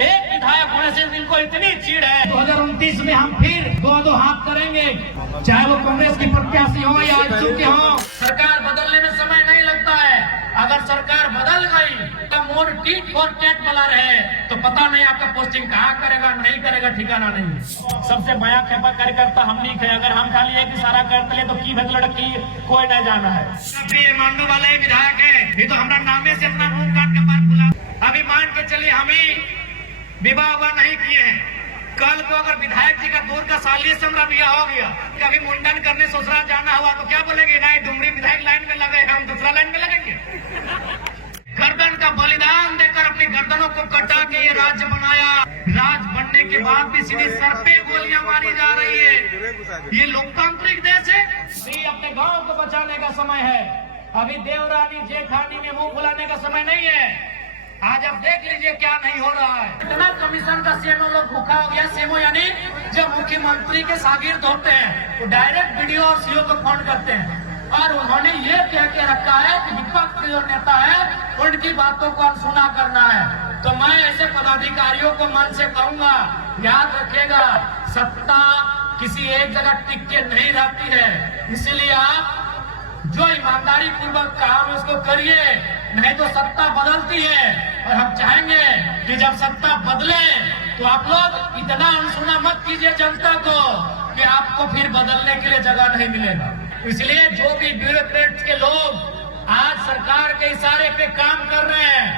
एक विधायक होने से इनको इतनी चीड़ है। 2029 में हम फिर दो हाथ करेंगे, चाहे वो कांग्रेस की प्रत्याशी हो या आजसू के हो। सरकार बदलने में समय नहीं लगता है। अगर सरकार बदल गई तो मोड टीट फॉर टैट वाला रहे तो पता नहीं आपका पोस्टिंग कहाँ करेगा, नहीं करेगा, ठिकाना नहीं। सबसे बया खेपा कार्यकर्ता हम नहीं थे। अगर हम खाली एक इशारा करते तो की भत लड़की कोई नहीं जाना है। मांडू वाले विधायक है, ये तो हमारा नामे से अपना मुंह काट के बात खुला। अभी मान के चलिए हम ही विवाह हुआ नहीं किए हैं, कल को अगर विधायक जी का दूर का साली से हमारा बिया हो गया, कभी मुंडन करने ससुराल जाना हुआ तो क्या बोलेंगे, नहीं डुमरी विधायक लाइन में लगे, हम दूसरा लाइन में लगेंगे। गर्दन का बलिदान देकर अपनी गर्दनों को कटा के ये राज्य बनाया। राज बनने के बाद भी सीधे सर पे गोलियां मारी जा रही है। ये लोकतांत्रिक देश है। ये अपने गांव को बचाने का समय है। अभी देवरानी जेठानी में मुंह फुलाने का समय नहीं है। आज आप देख लीजिए क्या नहीं हो रहा है। इतना कमीशन का सेमो लोग भूखा हो गया। सेमो यानी जब मुख्यमंत्री के शागिर्द होते हैं तो डायरेक्ट वीडियो और सीओ को फोन करते हैं और उन्होंने ये कह के रखा है कि विपक्ष के जो नेता है उनकी बातों को अनसुना करना है। तो मैं ऐसे पदाधिकारियों को मन से कहूंगा, याद रखिएगा, सत्ता किसी एक जगह टिक के नहीं रहती है। इसलिए आप जो ईमानदारी पूर्वक काम उसको करिए, नहीं तो सत्ता बदलती है। और हम चाहेंगे कि जब सत्ता बदले तो आप लोग इतना अनसुना मत कीजिए जनता को कि आपको फिर बदलने के लिए जगह नहीं मिलेगा। इसलिए जो भी ब्यूरोक्रेट्स के लोग आज सरकार के इशारे पे काम कर रहे हैं,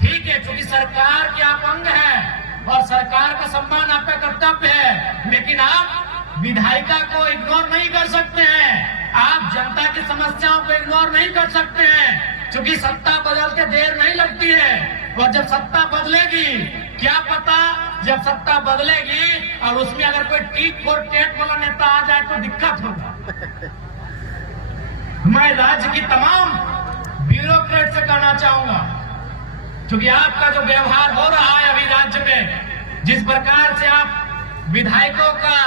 ठीक है, क्योंकि सरकार के आप अंग हैं और सरकार का सम्मान आपका कर्तव्य है, लेकिन आप विधायिका को इग्नोर नहीं कर सकते हैं। आप जनता की समस्याओं को इग्नोर नहीं कर सकते हैं, क्योंकि सत्ता बदलते देर नहीं लगती है। और जब सत्ता बदलेगी, क्या पता जब सत्ता बदलेगी और उसमें अगर कोई टीट फॉर टैट वाला नेता आ जाए तो दिक्कत होगा। मैं राज्य की तमाम ब्यूरोक्रेट से कहना चाहूंगा, क्योंकि आपका जो व्यवहार हो रहा है अभी राज्य में, जिस प्रकार से आप विधायकों का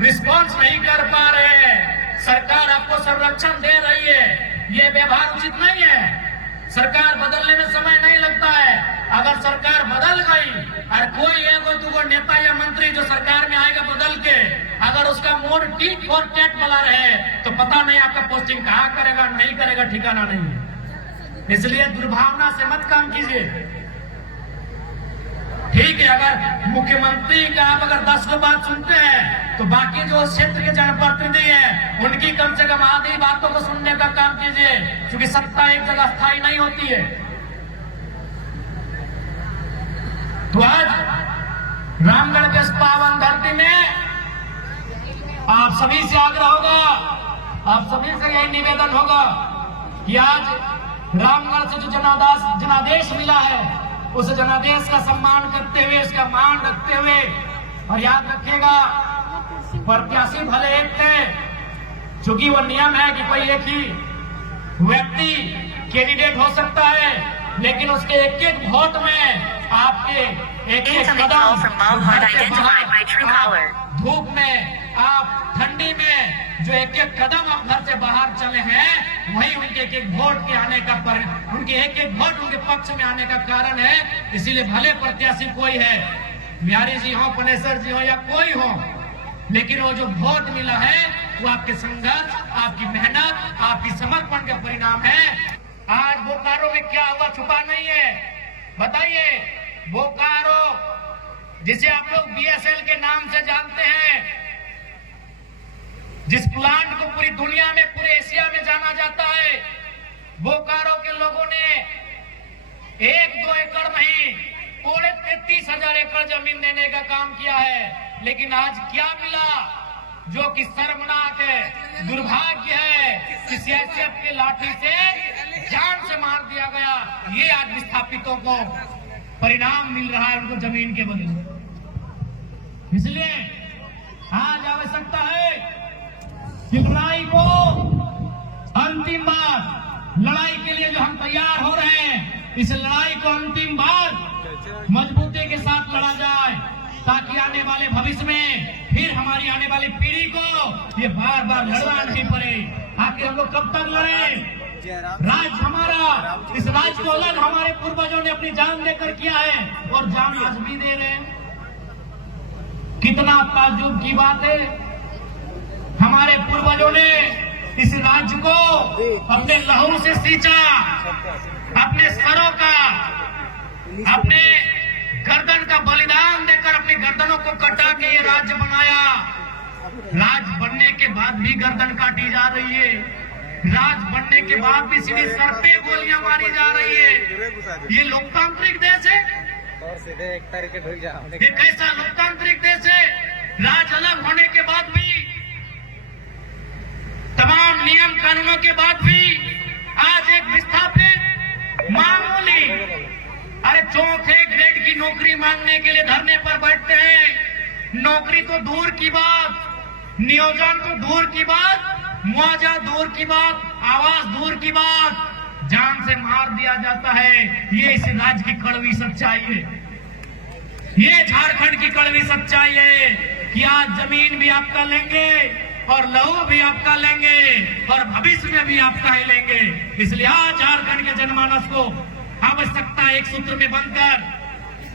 रिस्पॉन्स नहीं कर पा रहे हैं, सरकार आपको संरक्षण दे रही है, ये व्यवहार उचित नहीं है। सरकार बदलने में समय नहीं लगता है। अगर सरकार बदल गई और कोई एक दो नेता या मंत्री जो सरकार में आएगा बदल के, अगर उसका मोड टीट फॉर टैट वाला रहे तो पता नहीं आपका पोस्टिंग कहाँ करेगा, नहीं करेगा, ठिकाना नहीं है। इसलिए दुर्भावना से मत काम कीजिए। ठीक है, अगर मुख्यमंत्री का आप अगर 10 को बात सुनते हैं तो बाकी जो क्षेत्र के जनप्रतिनिधि हैं उनकी कम से कम आधी बातों को सुनने का काम कीजिए, क्योंकि सत्ता एक जगह स्थायी नहीं होती है। तो आज रामगढ़ के इस पावन धरती में आप सभी से आग्रह होगा, आप सभी से यही निवेदन होगा कि आज रामगढ़ से जो जनादेश मिला है उस जनादेश का सम्मान करते हुए, उसका मान रखते हुए, और याद रखिएगा प्रत्याशी भले एक थे, क्योंकि वो नियम है कि कोई एक ही व्यक्ति कैंडिडेट हो सकता है, लेकिन उसके एक एक वोट में आपके एक एक कदम धूप में, आप ठंडी में जो एक एक कदम आप घर से बाहर चले हैं, वही उनके एक एक वोट के आने का उनके एक एक वोट उनके पक्ष में आने का कारण है। इसीलिए भले प्रत्याशी कोई है, बिहारी जी हो, पनेसर जी हो या कोई हो, लेकिन वो जो वोट मिला है वो आपके संघर्ष, आपकी मेहनत, आपकी समर्पण का परिणाम है। आज बोकारो में क्या हुआ छुपा नहीं है। बताइए, बोकारो जिसे आप लोग BSL के नाम से जानते हैं, जिस प्लांट को पूरी दुनिया में, पूरे एशिया में जाना जाता है, बोकारो के लोगों ने 1-2 एकड़ नहीं, पूरे 33,000 एकड़ जमीन देने का काम किया है। लेकिन आज क्या मिला, जो कि शर्मनाक है, दुर्भाग्य है कि CRPF के लाठी से जान से मार दिया गया। ये आज विस्थापितों को परिणाम मिल रहा है, उनको जमीन के बदले। इसलिए आज आवश्यकता है कि लड़ाई को अंतिम बार, लड़ाई के लिए जो हम तैयार हो रहे हैं, इस लड़ाई को अंतिम बार मजबूती के साथ लड़ा जाए, ताकि आने वाले भविष्य में फिर हमारी आने वाली पीढ़ी को ये बार बार लड़ना नहीं पड़े। आखिर हम लोग कब तक लड़े? राज हमारा, इस राज को अलग हमारे पूर्वजों ने अपनी जान देकर किया है और जान कितना ताज्जुब की बात है, हमारे पूर्वजों ने इस राज्य को अपने लहू से सींचा, अपने सरों का, अपने गर्दन का बलिदान देकर अपनी गर्दनों को कटा के ये राज्य बनाया। राज बनने के बाद भी गर्दन काटी जा रही है, राज बनने के बाद भी सीधे सर पे गोलियां मारी जा रही है। ये लोकतांत्रिक देश है? ये कैसा लोकतांत्रिक देश है? राज अलग होने के बाद भी, तमाम नियम कानूनों के बाद भी आज एक विस्थापित मामूली, अरे चौथे ग्रेड की नौकरी मांगने के लिए धरने पर बैठते हैं। नौकरी तो दूर की बात, नियोजन तो दूर की बात, मुआवजा दूर की बात, आवास दूर की बात, जान से मार दिया जाता है। ये इस राज्य की कड़वी सच्चाई है, ये झारखंड की कड़वी सच्चाई है कि आज जमीन भी आपका लेंगे और लहू भी आपका लेंगे और भविष्य में भी आपका ही लेंगे। इसलिए आज झारखंड के जनमानस को आवश्यकता एक सूत्र में बनकर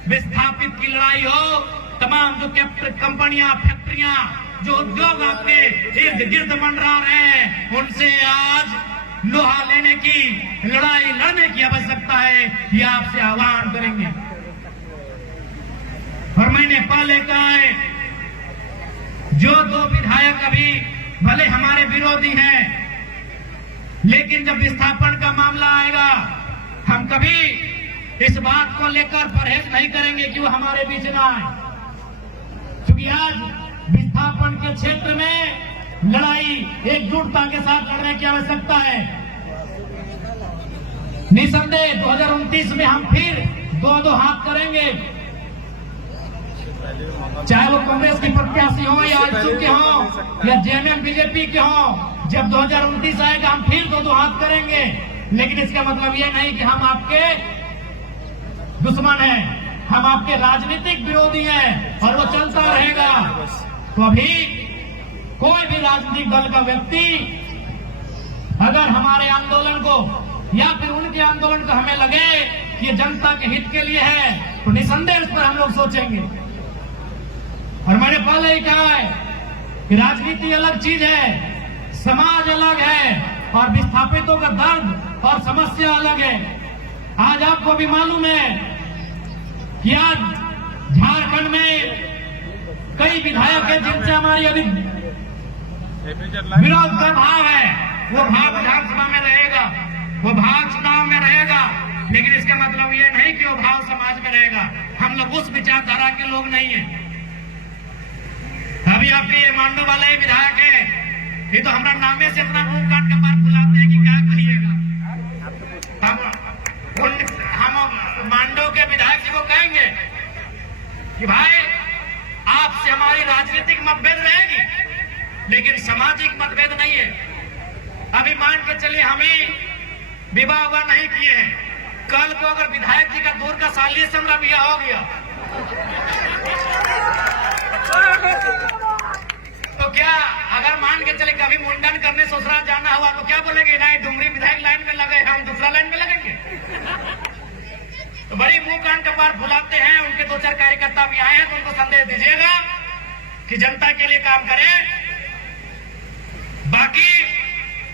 विस्थापित की लड़ाई हो। तमाम जो कंपनियां, फैक्ट्रियां, जो उद्योग आपके इर्द गिर्द मंडरा रहे हैं, उनसे आज लोहा लेने की लड़ाई लड़ने की आवश्यकता है, ये आपसे आह्वान करेंगे। और मैंने पहले कहा है, जो दो विधायक अभी भले हमारे विरोधी हैं, लेकिन जब विस्थापन का मामला आएगा, हम कभी इस बात को लेकर परहेज नहीं करेंगे कि वो हमारे बीच ना आए, क्योंकि आज विस्थापन के क्षेत्र में लड़ाई एकजुटता के साथ लड़ने की आवश्यकता है। निसंदेह 2029 में हम फिर दो हाथ करेंगे, चाहे वो कांग्रेस की प्रत्याशी हो या आजसू के हो या जेएमएम बीजेपी के हो। जब 2029 आएगा हम फिर दो हाथ करेंगे, लेकिन इसका मतलब ये नहीं कि हम आपके दुश्मन हैं, हम आपके राजनीतिक विरोधी हैं और वो चलता रहेगा। तो अभी कोई भी राजनीतिक दल का व्यक्ति अगर हमारे आंदोलन को या फिर उनके आंदोलन को हमें लगे कि ये जनता के हित के लिए है, तो निसंदेह इस पर हम लोग सोचेंगे। और मैंने पहले ही कहा है कि राजनीति अलग चीज है, समाज अलग है और विस्थापितों का दर्द और समस्या अलग है। आज आपको भी मालूम है कि आज झारखंड में कई विधायक हैं जिनसे हमारी अभी विरोध का भाव है। वो भाव विधानसभा में रहेगा, वो भाव चुनाव में रहेगा, लेकिन इसका मतलब ये नहीं कि वो भाव समाज में रहेगा। हम लोग उस विचारधारा के लोग नहीं है। अभी आपके ये मांडो वाले विधायक है, ये तो हमारा नामे से इतना मुंह काट के बात बुलाते हैं कि क्या करिएगा। हम मांडो के विधायक जी को कहेंगे कि भाई आपसे हमारी राजनीतिक मतभेद रहेगी, लेकिन सामाजिक मतभेद नहीं है। अभी मान के चलिए हम ही विवाह नहीं किए हैं, कल को अगर विधायक जी का दूर का साली से हमारा ब्याह हो गया तो क्या, अगर मान के चले कभी मुंडन करने ससुराल जाना हुआ तो क्या बोलेंगे, नहीं डुमरी विधायक लाइन में लगे, हम दूसरा लाइन में लगेंगे। तो बड़ी मुंह कान कपार फुलाते हैं। उनके दो चार कार्यकर्ता भी आए हैं, तो उनको संदेश दीजिएगा कि जनता के लिए काम करें। बाकी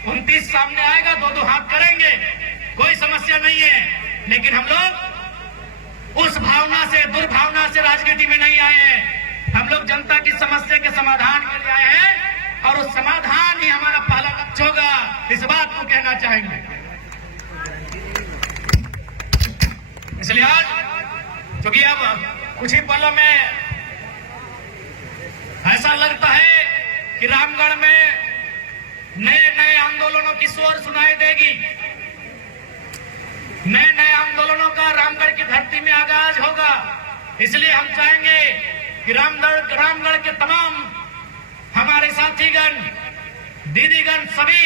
29 सामने आएगा, दो हाथ करेंगे, कोई समस्या नहीं है। लेकिन हम लोग उस भावना से, दुर्भावना से राजनीति में नहीं आए हैं। हम लोग जनता की समस्या के समाधान के लिए आए हैं और उस समाधान ही हमारा पहला लक्ष्य होगा। इस बात को कहना चाहेंगे। इसलिए आज क्योंकि अब कुछ ही पलों में ऐसा लगता है कि रामगढ़ में नए नए आंदोलनों की स्वर सुनाई देगी। नए नए आंदोलनों का रामगढ़ की धरती में आगाज होगा। इसलिए हम चाहेंगे कि रामगढ़ के तमाम हमारे साथीगण, दीदीगण सभी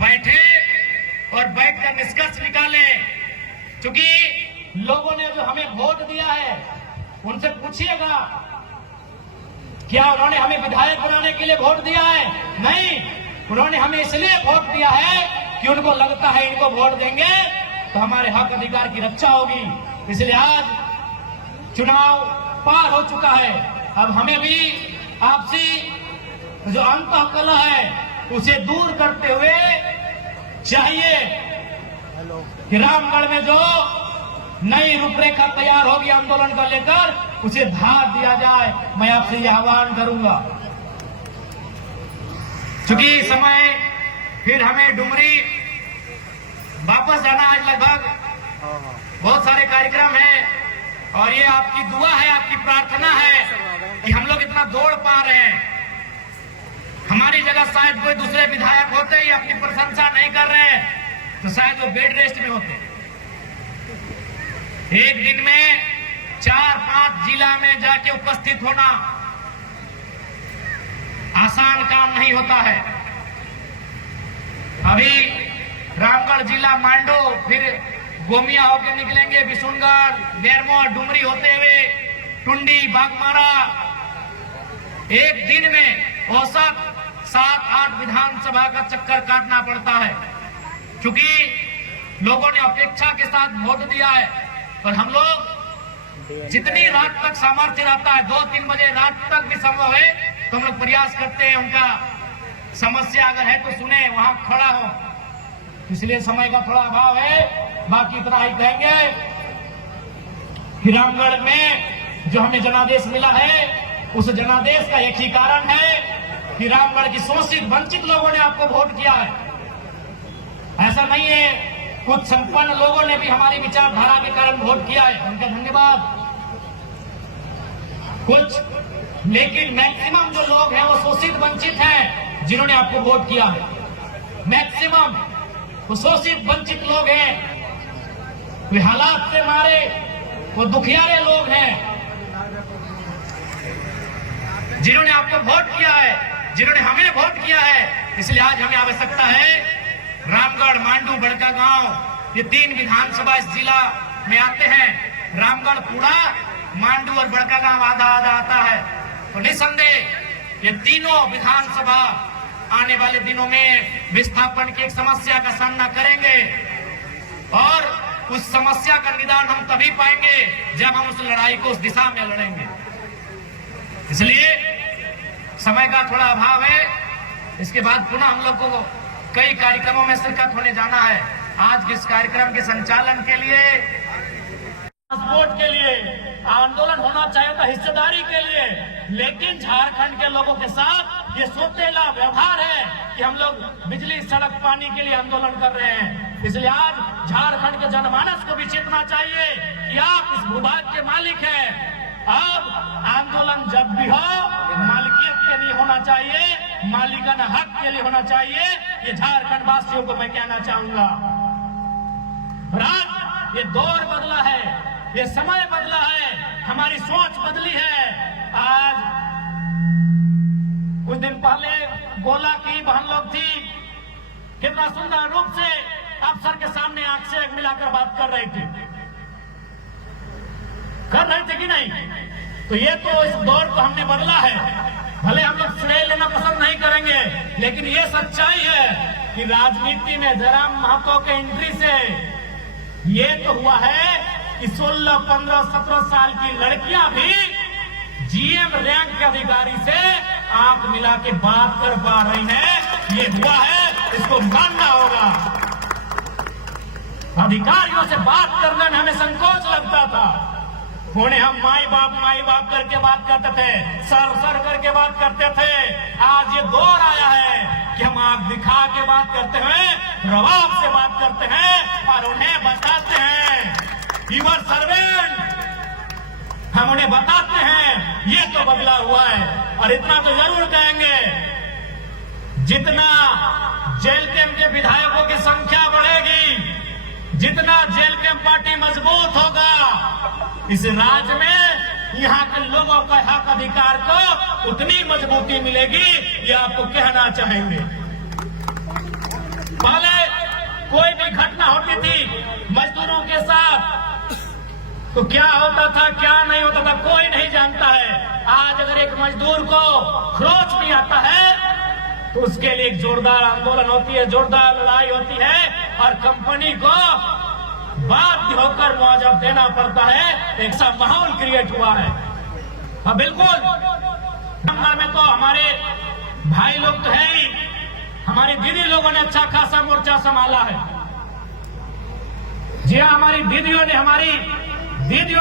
बैठे और बैठकर निष्कर्ष निकाले। क्योंकि लोगों ने जो हमें वोट दिया है उनसे पूछिएगा, क्या उन्होंने हमें विधायक बनाने के लिए वोट दिया है? नहीं, उन्होंने हमें इसलिए वोट दिया है कि उनको लगता है इनको वोट देंगे तो हमारे हक अधिकार की रक्षा होगी। इसलिए आज चुनाव पार हो चुका है, अब हमें भी आपसी जो अंतःकलह है उसे दूर करते हुए चाहिए कि रामगढ़ में जो नई रूपरेखा तैयार होगी आंदोलन को लेकर उसे धार दिया जाए। मैं आपसे यह आह्वान करूंगा। चूंकि समय फिर हमें डुमरी वापस जाना, आज लगभग बहुत सारे कार्यक्रम हैं और ये आपकी दुआ है, आपकी प्रार्थना है कि हम लोग इतना दौड़ पा रहे हैं। हमारी जगह शायद कोई दूसरे विधायक होते ही अपनी प्रशंसा नहीं कर रहे हैं तो शायद वो बेड रेस्ट में होते। एक दिन में 4-5 जिला में जाके उपस्थित होना आसान काम नहीं होता है। अभी रामगढ़ जिला मांडो, फिर गोमिया होके निकलेंगे, बिशुनगढ़, बेरमो, डुमरी होते हुए टुंडी, बागमारा। एक दिन में औसत 7-8 विधानसभा का चक्कर काटना पड़ता है, क्योंकि लोगों ने अपेक्षा के साथ वोट दिया है। और हम लोग जितनी रात तक सामर्थ्य रहता है, 2-3 बजे रात तक भी संभव है तो हम लोग प्रयास करते हैं उनका समस्या अगर है तो सुने, वहां खड़ा हो। इसलिए समय का थोड़ा अभाव है, बाकी इतना ही कहेंगे कि रामगढ़ में जो हमें जनादेश मिला है उस जनादेश का एक ही कारण है कि रामगढ़ की शोषित वंचित लोगों ने आपको वोट किया है। ऐसा नहीं है, कुछ संपन्न लोगों ने भी हमारी विचारधारा के कारण वोट किया है, उनका धन्यवाद। कुछ लेकिन मैक्सिमम जो लोग हैं वो शोषित वंचित हैं जिन्होंने आपको वोट किया है। मैक्सिमम वो शोषित वंचित लोग हैं, वे हालात से मारे, वो दुखियारे लोग हैं जिन्होंने आपको वोट किया है, जिन्होंने हमें वोट किया है। इसलिए आज हमें आवश्यकता है रामगढ़, मांडू, बड़कागांव, ये 3 विधानसभा इस जिला में आते हैं। रामगढ़ पूरा, मांडू और बड़कागांव आधा आधा आता है। तो निसंदेह ये तीनों विधानसभा आने वाले दिनों में विस्थापन की एक समस्या का सामना करेंगे और उस समस्या का निदान हम तभी पाएंगे जब हम उस लड़ाई को उस दिशा में लड़ेंगे। इसलिए समय का थोड़ा अभाव है। इसके बाद पुनः हम लोग को कई कार्यक्रमों में शिरकत होने जाना है। आज के इस कार्यक्रम के संचालन के लिए, ट्रांसपोर्ट के लिए आंदोलन होना चाहिए था, हिस्सेदारी के लिए, लेकिन झारखंड के लोगों के साथ ये सोतेला व्यवहार है कि हम लोग बिजली, सड़क, पानी के लिए आंदोलन कर रहे हैं। इसलिए आज झारखंड के जनमानस को भी चेतना चाहिए कि आप इस भूभाग के मालिक हैं। अब आंदोलन जब भी हो मालिकियत के लिए होना चाहिए, मालिकाना हक के लिए होना चाहिए। ये झारखंड वासियों को मैं कहना चाहूंगा। आज ये दौर बदला है, ये समय बदला है, हमारी सोच बदली है। आज कुछ दिन पहले गोला की बहन लोग थी, कितना सुंदर रूप से अफसर के सामने आंख से आंख मिलाकर बात कर रहे थे कि नहीं? तो ये तो इस दौर को हमने बदला है। भले हम लोग श्रेय लेना पसंद नहीं करेंगे, लेकिन ये सच्चाई है कि राजनीति में जयराम महतो के एंट्री से ये तो हुआ है कि 16, 15, 17 साल की लड़कियां भी जीएम रैंक के अधिकारी से आंख मिला के बात कर पा रही हैं। ये हुआ है, इसको मानना होगा। अधिकारियों से बात करने में हमें संकोच लगता था। उन्हें हम माई बाप करके बात करते थे, सर करके बात करते थे। आज ये दौर आया है कि हम आंख दिखा के बात करते हैं, रवाब से बात करते हैं और उन्हें बताते हैं यूर सर्वेंट। हम उन्हें बताते हैं ये तो बदला हुआ है। और इतना तो जरूर कहेंगे, जितना जेल कैंप के विधायकों की संख्या बढ़ेगी, जितना जेल कैंप पार्टी मजबूत होगा, इस राज्य में यहाँ के लोगों का हक अधिकार को उतनी मजबूती मिलेगी। ये आपको कहना चाहेंगे। पहले कोई भी घटना होती थी मजदूरों के साथ तो क्या होता था, क्या नहीं होता था, कोई नहीं जानता है। आज अगर एक मजदूर को खरोच भी आता है तो उसके लिए एक जोरदार आंदोलन होती है, जोरदार लड़ाई होती है और कंपनी को बाध्य होकर मुआवजा देना पड़ता है। एक सा माहौल क्रिएट हुआ है। हाँ बिल्कुल, गंगा में तो हमारे भाई लोग तो है ही, हमारी दीदी लोगों ने अच्छा खासा मोर्चा संभाला है। जी हाँ, हमारी दीदियों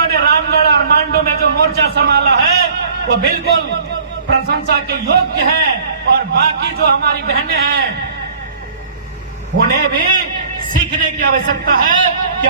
ने रामगढ़ और मांडू में जो मोर्चा संभाला है वो बिल्कुल प्रशंसा के योग्य है। और बाकी जो हमारी बहनें हैं उन्हें भी सीखने की आवश्यकता है।